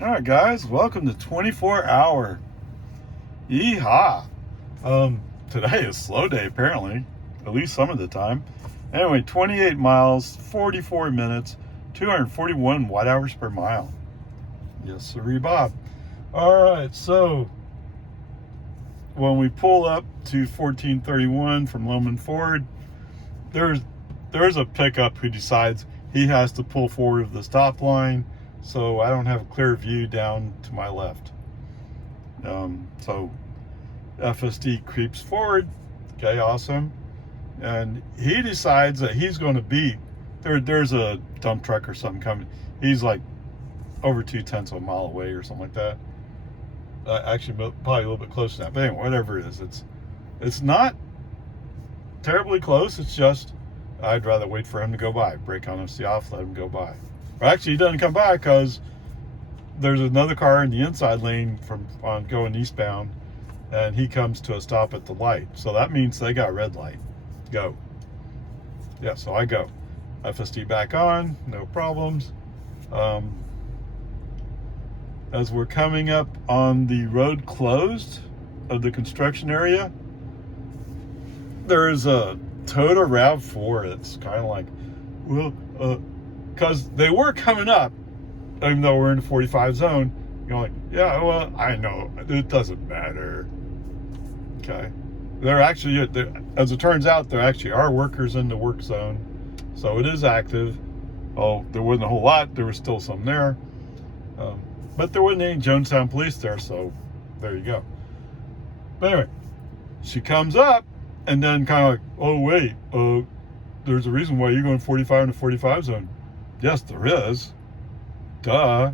All right, guys, welcome to 24 Hour. Yeehaw. Today is slow day, apparently, at least some of the time. Anyway, 28 miles, 44 minutes, 241 watt hours per mile. Yes, sirree, Bob. All right, so when we pull up to 1431 from Loman Ford, there's a pickup who decides he has to pull forward of the stop line, so I don't have a clear view down to my left. So FSD creeps forward. Okay, awesome. And he decides that he's going to beat. There's a dump truck or something coming. He's like over 2/10 of a mile away or something like that. Actually, probably a little bit closer to that. But anyway, whatever it is, it's not terribly close. It's just I'd rather wait for him to go by. Brake on him, see off, let him go by. Or actually, he doesn't come by because there's another car in the inside lane on going eastbound, and he comes to a stop at the light. So that means they got red light. Go. Yeah, so I go. FSD back on, no problems. As we're coming up on the road closed of the construction area, there is a Toyota RAV4 that's kind of like, well, because they were coming up, even though we're in the 45 zone, you're like, yeah, well, I know, it doesn't matter. Okay. They're actually, as it turns out, there actually are workers in the work zone, so it is active. Oh, there wasn't a whole lot, there was still some there. But there wasn't any Jonestown police there, so there you go. But anyway, she comes up, and then kind of like, oh, wait, there's a reason why you're going 45 in the 45 zone. Yes, there is. Duh.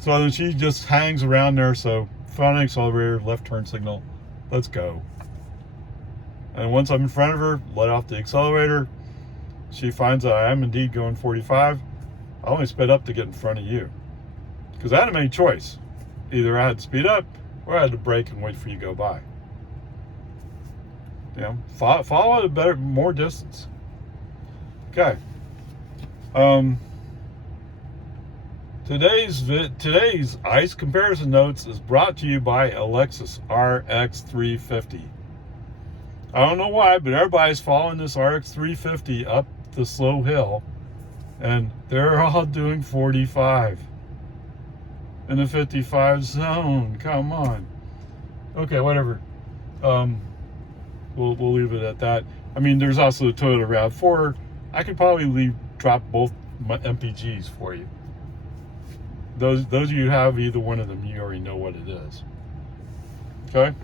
So then she just hangs around there, so found an accelerator, left turn signal, let's go. And once I'm in front of her, let off the accelerator. She finds that I am indeed going 45. I only sped up to get in front of you, because I hadn't made choice. Either I had to speed up or I had to brake and wait for you to go by. You know, follow at a more distance. Okay. Today's ICE comparison notes is brought to you by a Lexus RX 350. I don't know why, but everybody's following this RX 350 up the slow hill, and they're all doing 45 in the 55 zone. Come on. Okay, whatever. We'll leave it at that. I mean, there's also the Toyota RAV4. I could probably drop both my MPGs for you. Those of you who have either one of them, you already know what it is. Okay?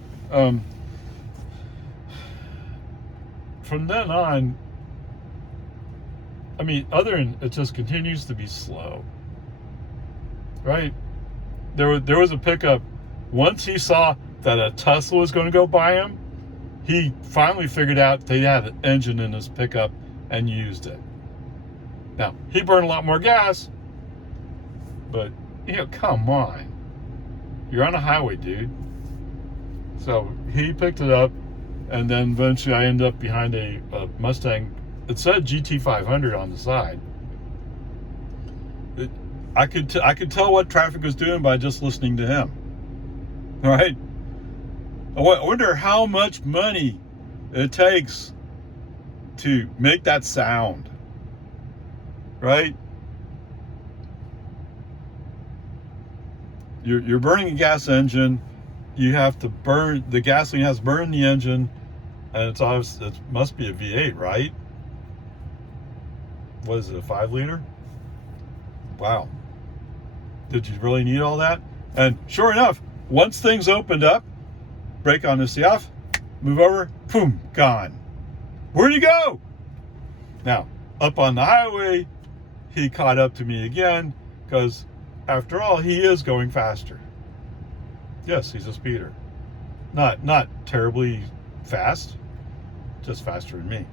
From then on, I mean, other than it just continues to be slow. Right? There was a pickup. Once he saw that a Tesla was going to go by him, he finally figured out they had an engine in his pickup and used it. Now, he burned a lot more gas, but, you know, come on. You're on a highway, dude. So he picked it up, and then eventually I ended up behind a Mustang. It said GT500 on the side. I could tell what traffic was doing by just listening to him. All right? I wonder how much money it takes to make that sound. Right? You're burning a gas engine. You have to burn, the gasoline has to burn the engine, and it's obvious it must be a V8, right? What is it, a 5 liter? Wow. Did you really need all that? And sure enough, once things opened up, brake on the CF, move over, boom, gone. Where'd he go? Now, up on the highway, he caught up to me again, because after all, he is going faster. Yes, he's a speeder. Not terribly fast, just faster than me.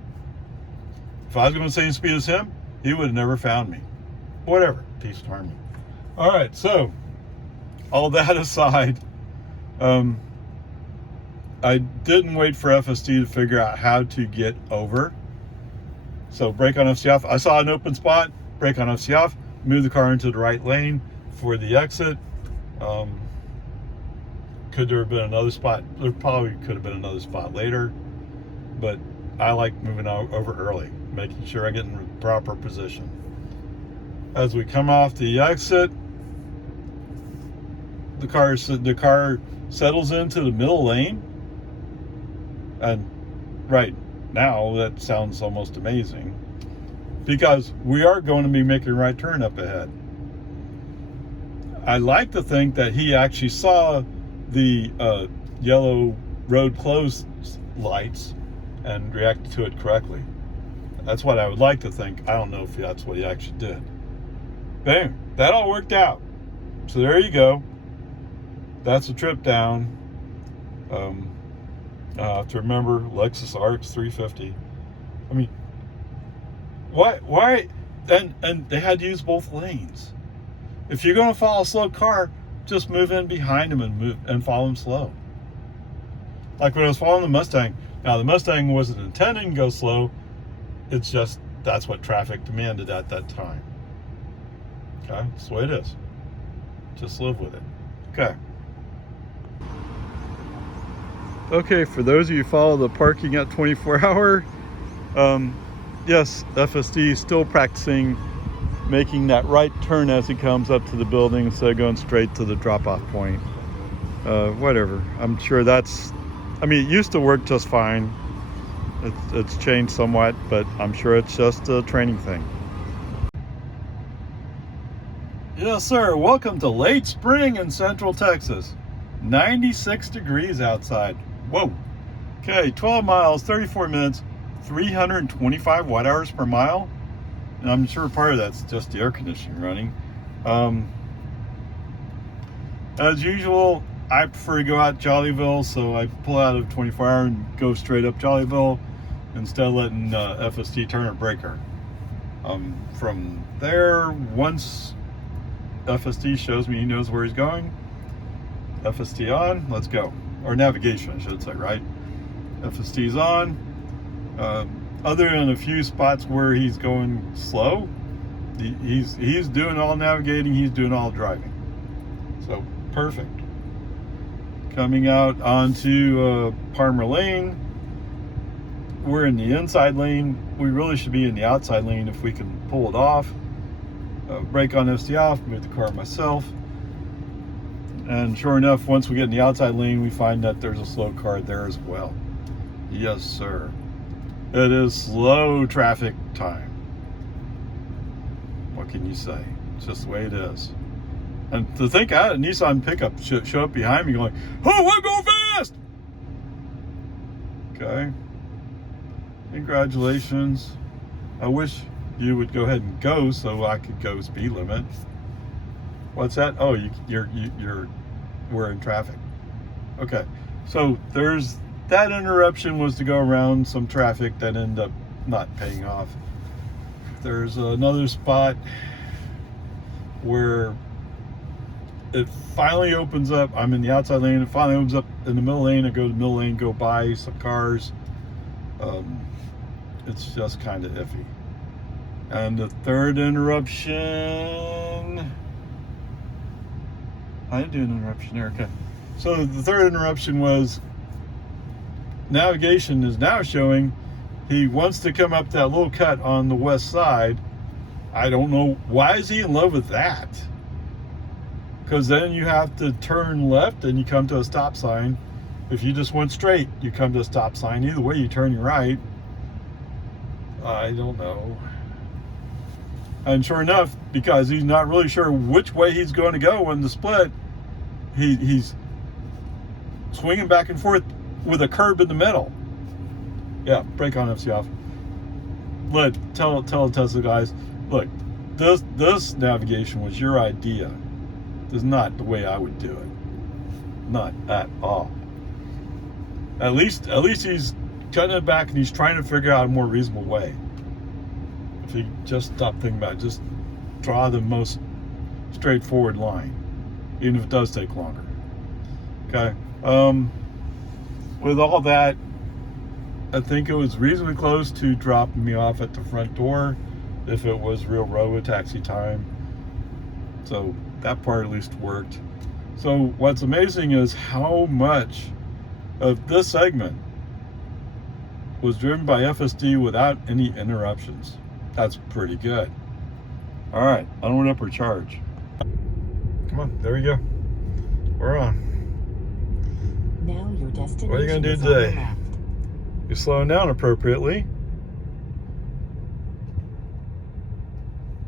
If I was going to say the same speed as him, he would have never found me. Whatever, peace and harmony. All right, so all that aside, I didn't wait for FSD to figure out how to get over. So brake on FC off. I saw an open spot, brake on FC off, move the car into the right lane, for the exit. Could there have been another spot? There probably could have been another spot later, but I like moving over early, making sure I get in proper position. As we come off the exit, the car settles into the middle lane, and right now that sounds almost amazing because we are going to be making a right turn up ahead. I like to think that he actually saw the yellow road closed lights and reacted to it correctly. That's what I would like to think. I don't know if that's what he actually did. But anyway, that all worked out. So there you go. That's a trip down. I have to remember Lexus RX 350. I mean, why? And they had to use both lanes. If you're going to follow a slow car, just move in behind him and follow him slow. Like when I was following the Mustang. Now the Mustang wasn't intending to go slow. It's just that's what traffic demanded at that time. Okay, that's the way it is. Just live with it. Okay. Okay, for those of you who follow the parking at 24-hour, yes, FSD is still practicing making that right turn as he comes up to the building instead of going straight to the drop-off point. Whatever. I'm sure that's, I mean, it used to work just fine. It's changed somewhat, but I'm sure it's just a training thing. Yes, sir. Welcome to late spring in Central Texas. 96 degrees outside. Whoa. Okay, 12 miles, 34 minutes, 325 watt hours per mile. And I'm sure part of that's just the air conditioning running. As usual, I prefer to go out Jollyville, so I pull out of 24-hour and go straight up Jollyville instead of letting FSD turn a breaker. From there, once FSD shows me he knows where he's going, FSD on, let's go. Or navigation, I should say, right? FSD's on. Other than a few spots where he's going slow, he's doing all navigating, he's doing all driving. So, perfect. Coming out onto Palmer Lane. We're in the inside lane. We really should be in the outside lane if we can pull it off. Brake on FSD off, move the car myself. And sure enough, once we get in the outside lane, we find that there's a slow car there as well. Yes, sir. It is slow traffic time. What can you say? It's just the way it is. And to think I had a Nissan pickup show up behind me going, oh, I'm going fast! Okay. Congratulations. I wish you would go ahead and go so I could go speed limit. What's that? Oh, we're in traffic. Okay, so there's that interruption was to go around some traffic that ended up not paying off. There's another spot where it finally opens up. I'm in the outside lane. It finally opens up in the middle lane. I go to the middle lane, go by some cars. It's just kind of iffy. And the third interruption, I didn't do an interruption there, okay. So the third interruption was navigation is now showing he wants to come up that little cut on the west side. I don't know, why is he in love with that? Because then you have to turn left and you come to a stop sign. If you just went straight, you come to a stop sign. Either way, you turn right. I don't know. And sure enough, because he's not really sure which way he's going to go in the split, he's swinging back and forth with a curb in the middle. Yeah, brake on, FSD off. Tell the Tesla guys, look, this navigation was your idea. This is not the way I would do it. Not at all. At least he's cutting it back and he's trying to figure out a more reasonable way. If he just stop thinking about it, just draw the most straightforward line, even if it does take longer. Okay. With all that, I think it was reasonably close to dropping me off at the front door if it was real robo taxi time. So that part at least worked. So what's amazing is how much of this segment was driven by FSD without any interruptions. That's pretty good. All right, onward, upward charge. Come on, there we go. We're on. Now your destination. What are you gonna do is on the today? left. You're slowing down appropriately,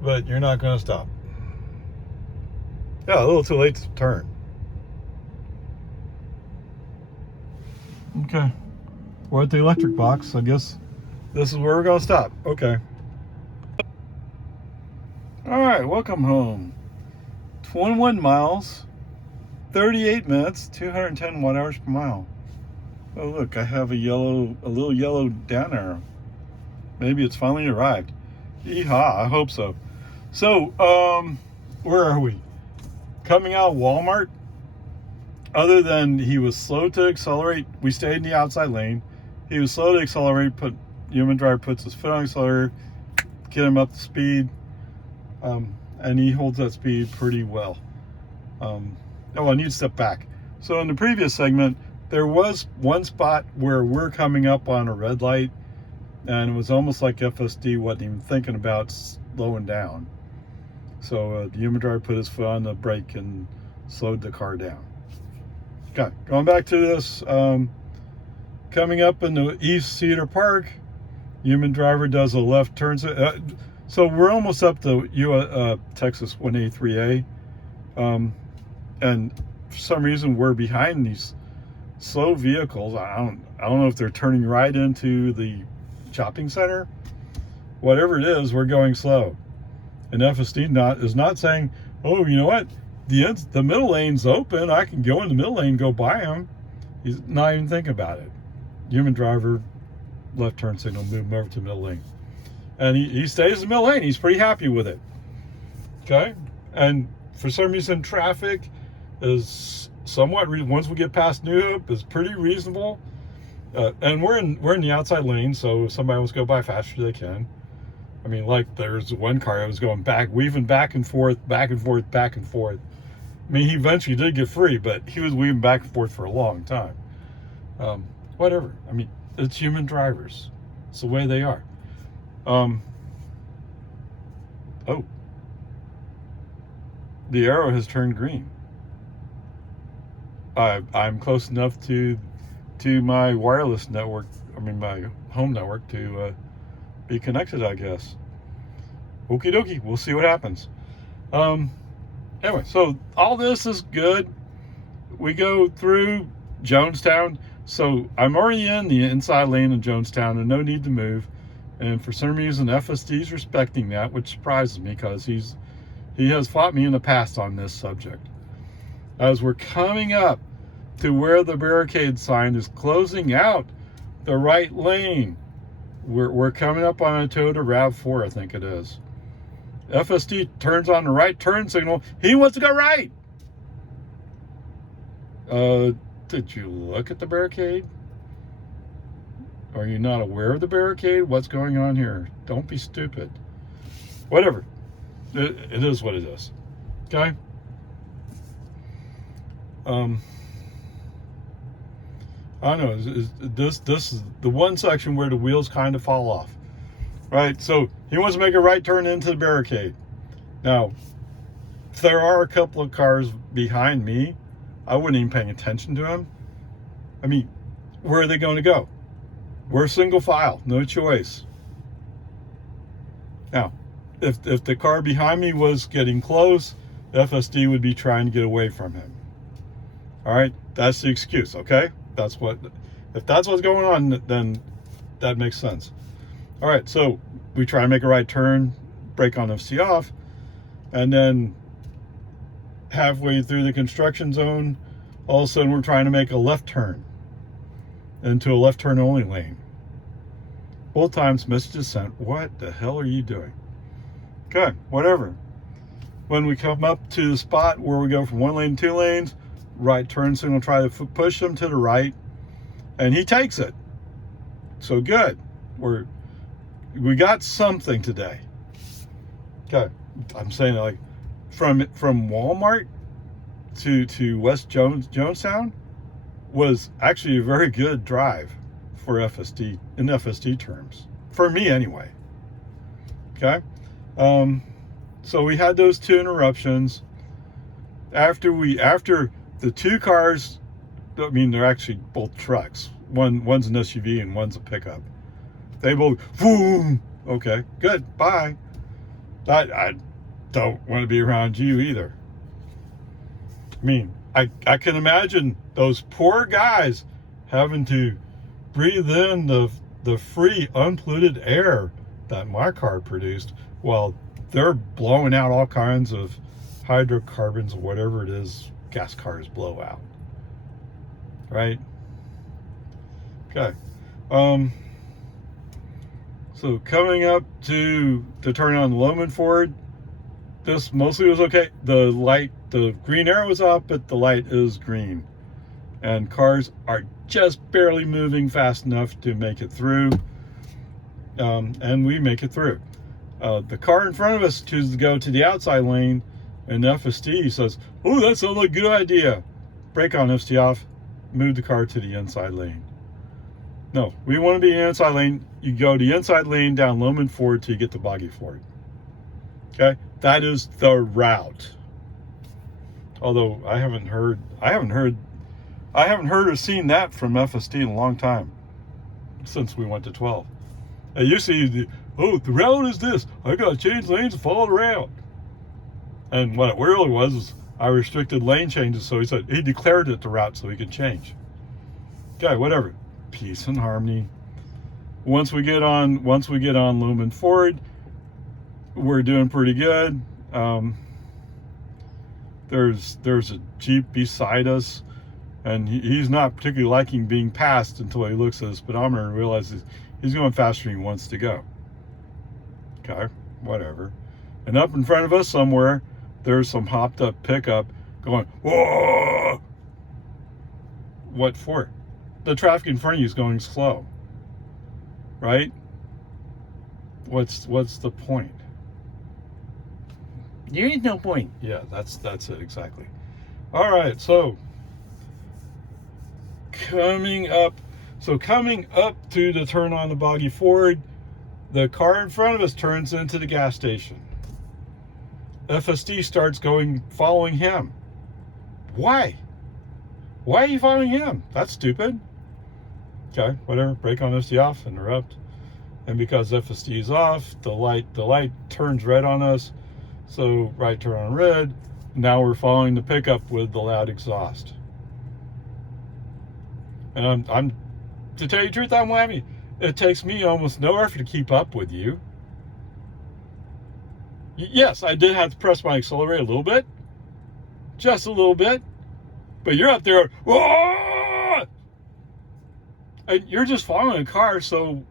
but you're not gonna stop. Yeah, a little too late to turn. Okay, we're at the electric box. I guess this is where we're gonna stop. Okay. All right, welcome home. 21 miles, 38 minutes, 210 watt-hours per mile. Oh look, I have a little yellow down arrow. Maybe it's finally arrived. Yeehaw, I hope so. So, where are we? Coming out of Walmart. Other than he was slow to accelerate, we stayed in the outside lane. He was slow to accelerate, human driver puts his foot on the accelerator, get him up to speed, and he holds that speed pretty well. Oh, I need to step back. So in the previous segment, there was one spot where we're coming up on a red light, and it was almost like FSD wasn't even thinking about slowing down. So the human driver put his foot on the brake and slowed the car down. Okay, going back to this, coming up in the East Cedar Park, human driver does a left turn. So we're almost up to Texas 183A, and for some reason we're behind these slow vehicles. I don't know if they're turning right into the shopping center. Whatever it is, we're going slow. And FSD is not saying, oh, you know what? The middle lane's open. I can go in the middle lane, go by him. He's not even thinking about it. Human driver, left turn signal, move him over to the middle lane. And he stays in the middle lane. He's pretty happy with it. Okay? And for some reason, traffic is somewhat, once we get past New Hope, is pretty reasonable. And we're in the outside lane, so if somebody wants to go by faster, they can. I mean, like there's one car that was going weaving back and forth, back and forth, back and forth. I mean, he eventually did get free, but he was weaving back and forth for a long time. Whatever. I mean, it's human drivers. It's the way they are. Oh. The arrow has turned green. I'm close enough to my wireless network, my home network, to be connected, I guess. Okie dokie, we'll see what happens. Anyway, so all this is good. We go through Jonestown. So I'm already in the inside lane in Jonestown and no need to move. And for some reason, FSD is respecting that, which surprises me because he has fought me in the past on this subject. As we're coming up to where the barricade sign is closing out the right lane, we're coming up on a Toyota RAV4, I think it is. FSD turns on the right turn signal. He wants to go right. Did you look at the barricade? Are you not aware of the barricade? What's going on here? Don't be stupid. Whatever. It is what it is. Okay? I don't know. This is the one section where the wheels kind of fall off. Right? So he wants to make a right turn into the barricade. Now, if there are a couple of cars behind me, I wouldn't even pay attention to them. I mean, where are they going to go? We're single file, no choice. Now, if the car behind me was getting close, FSD would be trying to get away from him. All right, that's the excuse, okay? If that's what's going on, then that makes sense. All right, so we try to make a right turn, brake on FC off, and then halfway through the construction zone, all of a sudden we're trying to make a left turn into a left turn only lane. Both times messages sent, what the hell are you doing? Okay, whatever. When we come up to the spot where we go from one lane to two lanes, right turn signal, try to push him to the right, and he takes it. So good. We got something today. Okay, I'm saying like from Walmart to West Jonestown was actually a very good drive for FSD, in FSD terms, for me anyway. Okay. So we had those 2 interruptions. After the 2 cars, I mean, they're actually both trucks. One's an SUV and one's a pickup. They both, boom. Okay, good, bye. I don't want to be around you either. I mean, I can imagine those poor guys having to breathe in the free unpolluted air that my car produced while they're blowing out all kinds of hydrocarbons or whatever it is gas cars blow out. Right? Okay. So coming up to turn on the Loman Ford, this mostly was okay. The green arrow was off, but the light is green. And cars are just barely moving fast enough to make it through. And we make it through. The car in front of us chooses to go to the outside lane, and FSD says, "Oh, that sounds like a good idea." Brake on, FSD off, move the car to the inside lane. No, we want to be in the inside lane. You go to the inside lane down Loman Ford till you get to Boggy Ford. Okay, that is the route. Although I haven't heard or seen that from FSD in a long time, since we went to 12. It used to be, the route is this. I got to change lanes and follow the route. And what it really was I restricted lane changes, so he declared it the route so he could change. Okay, whatever. Peace and harmony. Once we get on Loman Ford, we're doing pretty good. There's a Jeep beside us, and he's not particularly liking being passed until he looks at his speedometer and realizes he's going faster than he wants to go. Okay, whatever. And up in front of us somewhere, there's some hopped up pickup going, whoa! What for? The traffic in front of you is going slow, right? What's the point? There is no point. Yeah, that's it exactly. All right, so coming up to the turn on the Boggy Ford, the car in front of us turns into the gas station. FSD starts following him. Why? Why are you following him? That's stupid. Okay, whatever. Brake on FSD off, interrupt. And because FSD is off, the light turns red on us. So right turn on red. Now we're following the pickup with the loud exhaust. And I'm to tell you the truth, I'm laughing. It takes me almost no effort to keep up with you. Yes, I did have to press my accelerator a little bit. Just a little bit. But you're up there, whoa! And you're just following a car, so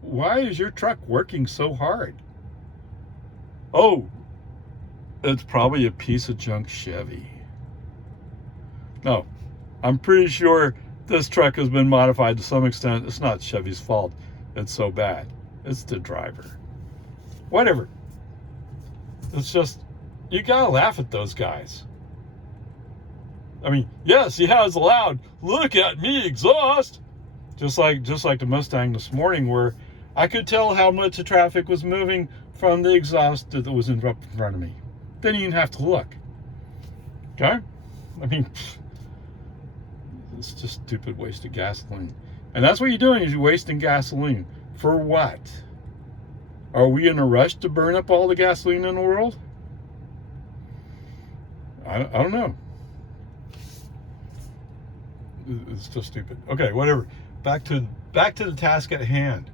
why is your truck working so hard? Oh, it's probably a piece of junk Chevy. No, I'm pretty sure this truck has been modified to some extent. It's not Chevy's fault. It's so bad. It's the driver. Whatever. It's just, you gotta laugh at those guys. I mean, yes, he has a loud, look at me exhaust. Just like the Mustang this morning, where I could tell how much the traffic was moving from the exhaust that was in front of me. Didn't even have to look. Okay? I mean, it's just stupid waste of gasoline. And that's what you're doing, is you're wasting gasoline. For what? Are we in a rush to burn up all the gasoline in the world? I don't know. It's just stupid. Okay, whatever. Back to the task at hand.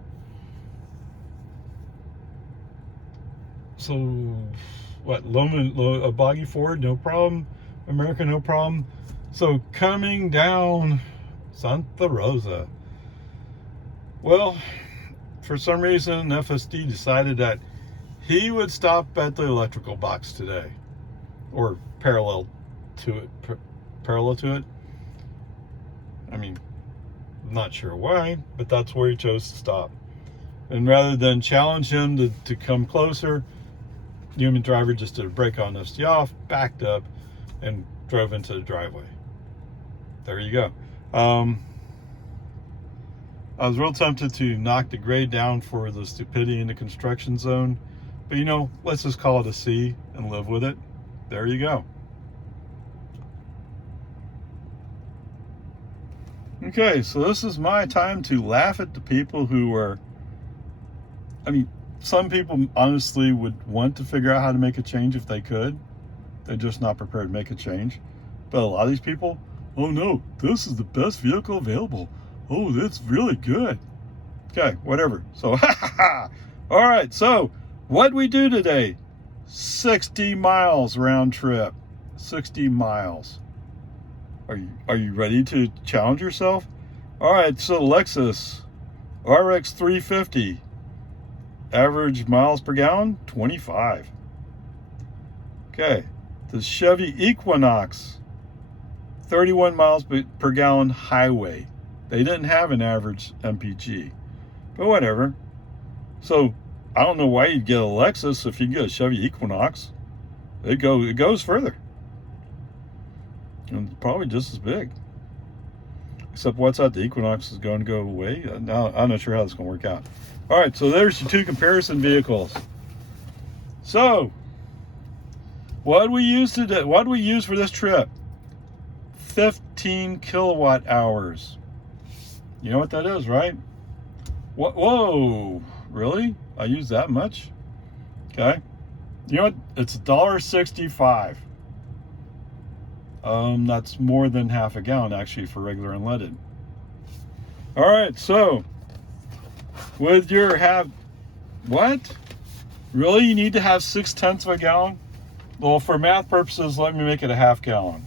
So, what? Boggy Ford, no problem. America, no problem. So coming down Santa Rosa. Well, for some reason, FSD decided that he would stop at the electrical box today, or parallel to it. I mean, I'm not sure why, but that's where he chose to stop. And rather than challenge him to come closer, human driver just did a brake on FD off, backed up, and drove into the driveway. There you go. I was real tempted to knock the grade down for the stupidity in the construction zone, but you know, let's just call it a C and live with it. There you go. Okay, so this is my time to laugh at the people who are, I mean, some people honestly would want to figure out how to make a change if they could. They're just not prepared to make a change. But a lot of these people, oh no, this is the best vehicle available. Oh, that's really good. Okay, whatever. So, all right, so what'd we do today? 60 miles round trip. 60 miles. Are you ready to challenge yourself? All right, so Lexus RX 350. Average miles per gallon, 25. Okay, the Chevy Equinox, 31 miles per gallon highway. They didn't have an average MPG, but whatever. So I don't know why you'd get a Lexus if you get a Chevy Equinox. It goes further, and probably just as big. Except what's that? The Equinox is going to go away. Now I'm not sure how it's going to work out. All right, so there's your two comparison vehicles. So, what did we use today? What did we use for this trip? 15 kilowatt hours. You know what that is, right? What? Whoa, really? I use that much? Okay. You know what? It's $1.65. That's more than half a gallon actually for regular unleaded. All right, so with your what? Really? You need to have 0.6 of a gallon? Well, for math purposes, let me make it a half gallon.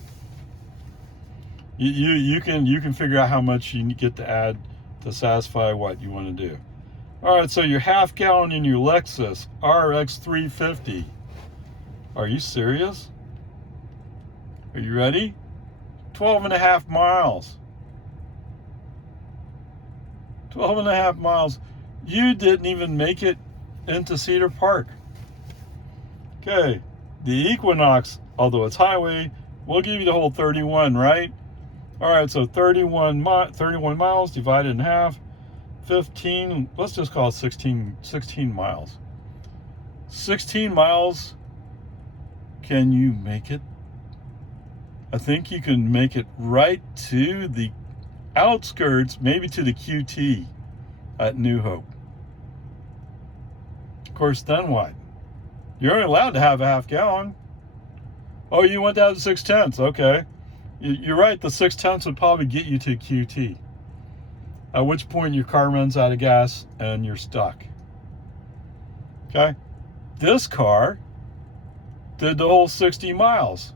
You can figure out how much you get to add to satisfy what you want to do. All right, so your half gallon in your Lexus RX 350. Are you serious? Are you ready? 12.5 miles. 12.5 miles. You didn't even make it into Cedar Park. Okay, the Equinox, although it's highway, we'll give you the whole 31, right? All right, so 31 miles divided in half, 15, let's just call it 16 miles. 16 miles, can you make it? I think you can make it right to the outskirts, maybe to the QT at New Hope. Of course, then what? You're only allowed to have a half gallon. Oh, you went down to 0.6. Okay. You're right, the 0.6 would probably get you to QT. At which point your car runs out of gas and you're stuck. Okay? This car did the whole 60 miles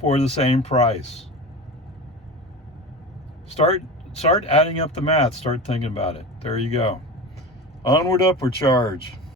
for the same price. Start adding up the math. Start thinking about it. There you go. Onward, upward charge.